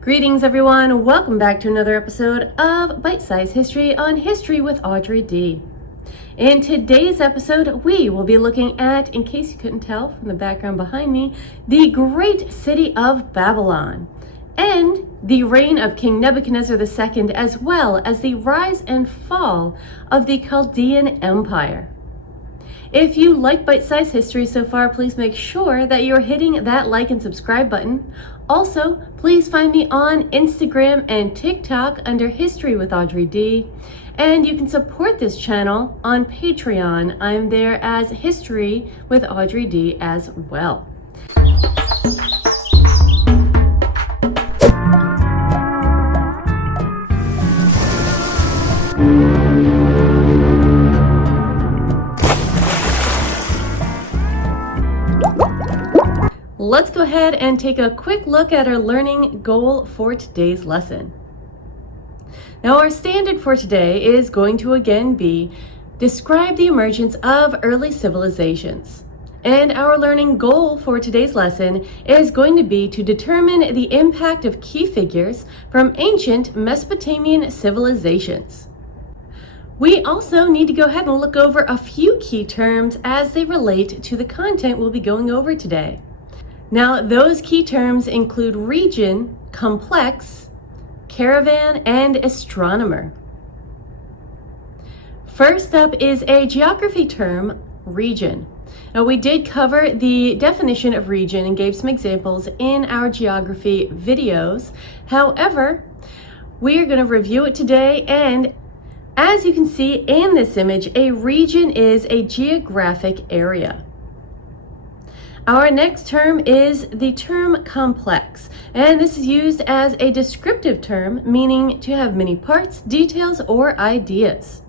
Greetings everyone, welcome back to another episode of Bite Size History on History with Audrey D. In today's episode, we will be looking at, in case you couldn't tell from the background behind me, the great city of Babylon, and the reign of King Nebuchadnezzar II, as well as the rise and fall of the Chaldean Empire. If you like Bite Size History so far, please make sure that you're hitting that like and subscribe button. Also, please find me on Instagram and TikTok under History with Audrey D. And you can support this channel on Patreon. I'm there as History with Audrey D as well. Let's go ahead and take a quick look at our learning goal for today's lesson. Now, our standard for today is going to again be describe the emergence of early civilizations. And our learning goal for today's lesson is going to be to determine the impact of key figures from ancient Mesopotamian civilizations. We also need to go ahead and look over a few key terms as they relate to the content we'll be going over today. Now, those key terms include region, complex, caravan, and astronomer. First up is a geography term, region. Now, we did cover the definition of region and gave some examples in our geography videos. However, we are going to review it today, and as you can see in this image, a region is a geographic area. Our next term is the term complex, and this is used as a descriptive term, meaning to have many parts, details, or ideas.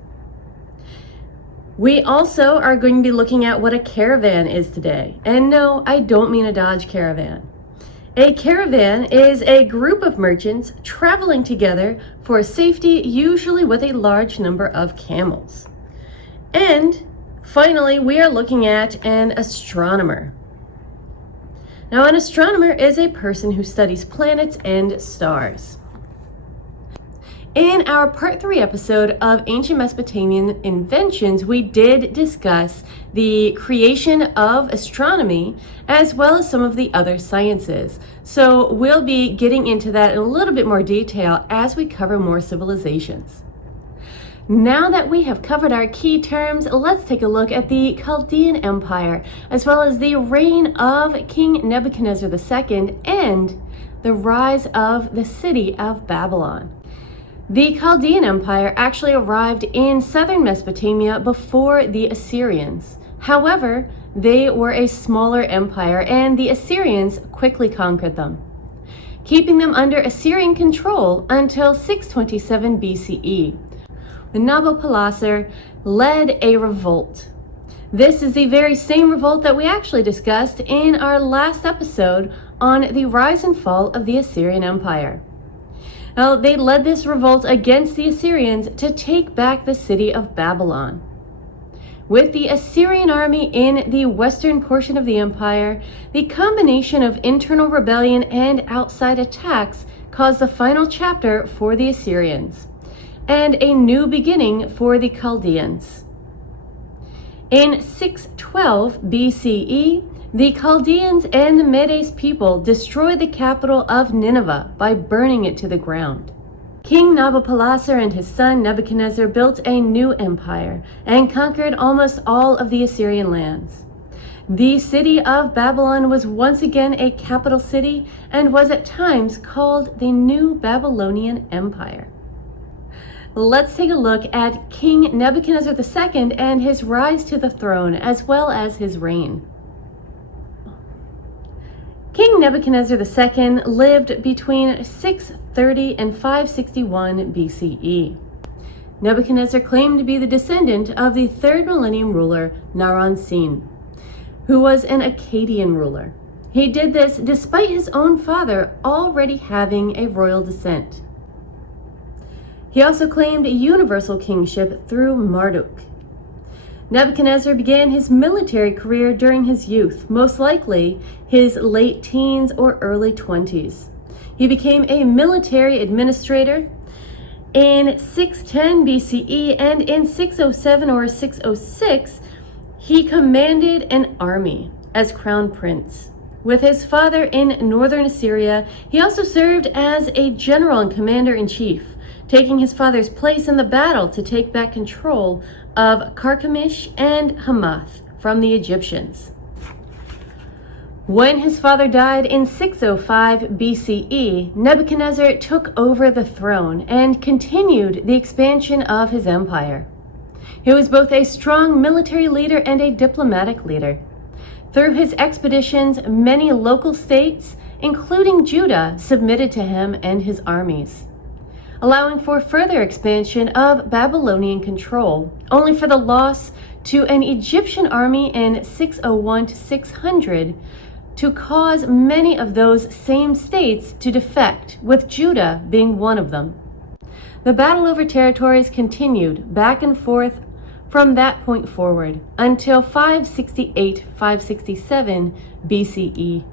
We also are going to be looking at what a caravan is today. And no, I don't mean a Dodge Caravan. A caravan is a group of merchants traveling together for safety, usually with a large number of camels. And finally, we are looking at an astronomer. Now, an astronomer is a person who studies planets and stars. In our part 3 episode of Ancient Mesopotamian Inventions, we did discuss the creation of astronomy as well as some of the other sciences. So we'll be getting into that in a little bit more detail as we cover more civilizations. Now that we have covered our key terms, let's take a look at the Chaldean Empire, as well as the reign of King Nebuchadnezzar II and the rise of the city of Babylon. The Chaldean Empire actually arrived in southern Mesopotamia before the Assyrians. However, they were a smaller empire, and the Assyrians quickly conquered them, keeping them under Assyrian control until 627 BCE. When Nabopolassar led a revolt. This is the very same revolt that we actually discussed in our last episode on the rise and fall of the Assyrian Empire. Now, they led this revolt against the Assyrians to take back the city of Babylon. With the Assyrian army in the western portion of the empire, the combination of internal rebellion and outside attacks caused the final chapter for the Assyrians and a new beginning for the Chaldeans. In 612 BCE, the Chaldeans and the Medes people destroyed the capital of Nineveh by burning it to the ground. King Nabopolassar and his son Nebuchadnezzar built a new empire and conquered almost all of the Assyrian lands. The city of Babylon was once again a capital city and was at times called the New Babylonian Empire. Let's take a look at King Nebuchadnezzar II and his rise to the throne, as well as his reign. King Nebuchadnezzar II lived between 630 and 561 BCE. Nebuchadnezzar claimed to be the descendant of the 3rd millennium ruler Naram-Sin, who was an Akkadian ruler. He did this despite his own father already having a royal descent. He also claimed universal kingship through Marduk. Nebuchadnezzar began his military career during his youth, most likely his late teens or early 20s. He became a military administrator in 610 BCE, and in 607 or 606, he commanded an army as crown prince. With his father in northern Assyria, he also served as a general and commander-in-chief, taking his father's place in the battle to take back control of Carchemish and Hamath from the Egyptians. When his father died in 605 BCE, Nebuchadnezzar took over the throne and continued the expansion of his empire. He was both a strong military leader and a diplomatic leader. Through his expeditions, many local states, including Judah, submitted to him and his armies, allowing for further expansion of Babylonian control, only for the loss to an Egyptian army in 601 to 600 to cause many of those same states to defect, with Judah being one of them. The battle over territories continued back and forth from that point forward until 568-567 BCE.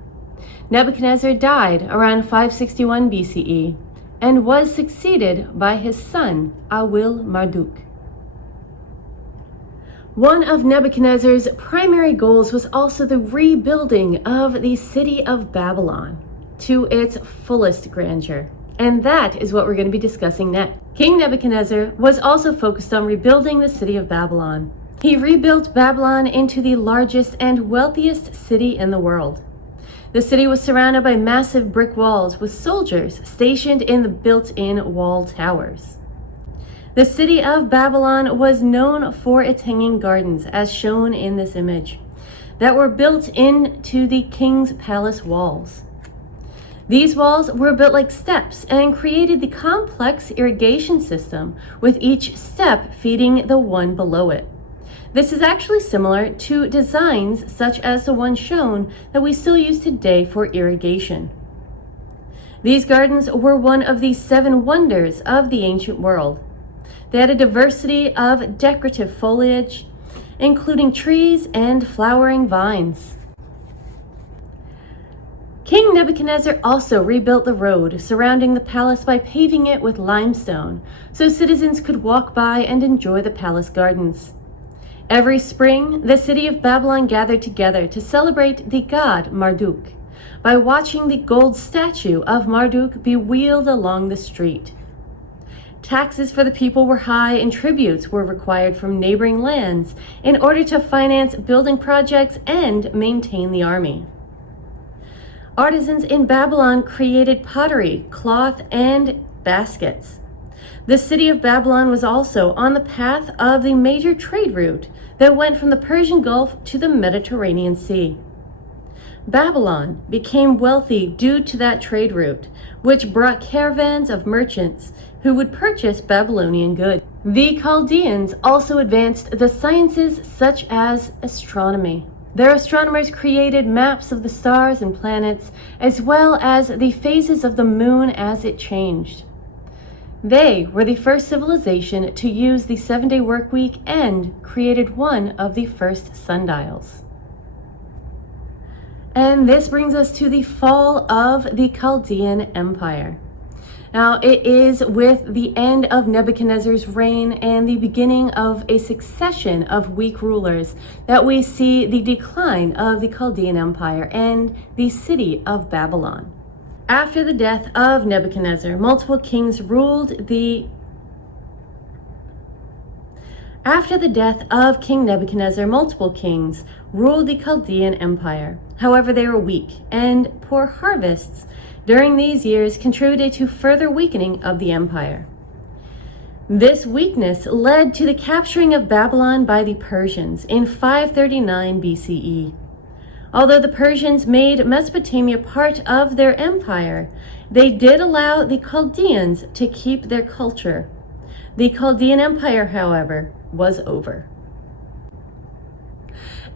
Nebuchadnezzar died around 561 BCE and was succeeded by his son, Awil-Marduk. One of Nebuchadnezzar's primary goals was also the rebuilding of the city of Babylon to its fullest grandeur. And that is what we're going to be discussing next. King Nebuchadnezzar was also focused on rebuilding the city of Babylon. He rebuilt Babylon into the largest and wealthiest city in the world. The city was surrounded by massive brick walls with soldiers stationed in the built-in wall towers. The city of Babylon was known for its hanging gardens, as shown in this image, that were built into the king's palace walls. These walls were built like steps and created the complex irrigation system, with each step feeding the one below it. This is actually similar to designs such as the one shown that we still use today for irrigation. These gardens were one of the 7 wonders of the ancient world. They had a diversity of decorative foliage, including trees and flowering vines. King Nebuchadnezzar also rebuilt the road surrounding the palace by paving it with limestone, so citizens could walk by and enjoy the palace gardens. Every spring, the city of Babylon gathered together to celebrate the god Marduk by watching the gold statue of Marduk be wheeled along the street. Taxes for the people were high, and tributes were required from neighboring lands in order to finance building projects and maintain the army. Artisans in Babylon created pottery, cloth, and baskets. The city of Babylon was also on the path of the major trade route that went from the Persian Gulf to the Mediterranean Sea. Babylon became wealthy due to that trade route, which brought caravans of merchants who would purchase Babylonian goods. The Chaldeans also advanced the sciences such as astronomy. Their astronomers created maps of the stars and planets, as well as the phases of the moon as it changed. They were the first civilization to use the 7-day work week and created one of the first sundials. And this brings us to the fall of the Chaldean Empire. Now, it is with the end of Nebuchadnezzar's reign and the beginning of a succession of weak rulers that we see the decline of the Chaldean Empire and the city of Babylon. After the death of Nebuchadnezzar, multiple kings ruled the After the death of King Nebuchadnezzar, multiple kings ruled the Chaldean Empire. However, they were weak, and poor harvests during these years contributed to further weakening of the empire. This weakness led to the capturing of Babylon by the Persians in 539 BCE. Although the Persians made Mesopotamia part of their empire, they did allow the Chaldeans to keep their culture. The Chaldean Empire, however, was over.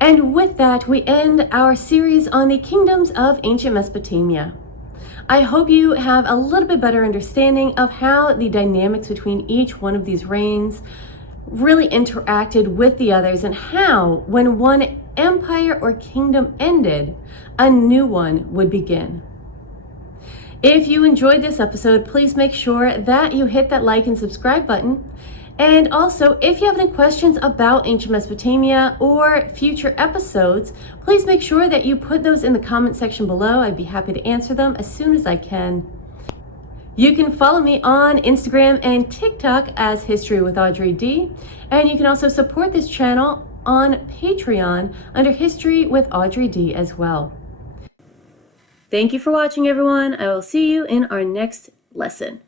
And with that, we end our series on the kingdoms of ancient Mesopotamia. I hope you have a little bit better understanding of how the dynamics between each one of these reigns really interacted with the others, and how, when one empire or kingdom ended, a new one would begin. If you enjoyed this episode, please make sure that you hit that like and subscribe button. And also, if you have any questions about ancient Mesopotamia or future episodes, please make sure that you put those in the comment section below. I'd be happy to answer them as soon as I can. You can follow me on Instagram and TikTok as History with Audrey D. And you can also support this channel on Patreon under History with Audrey D as well. Thank you for watching, everyone. I will see you in our next lesson.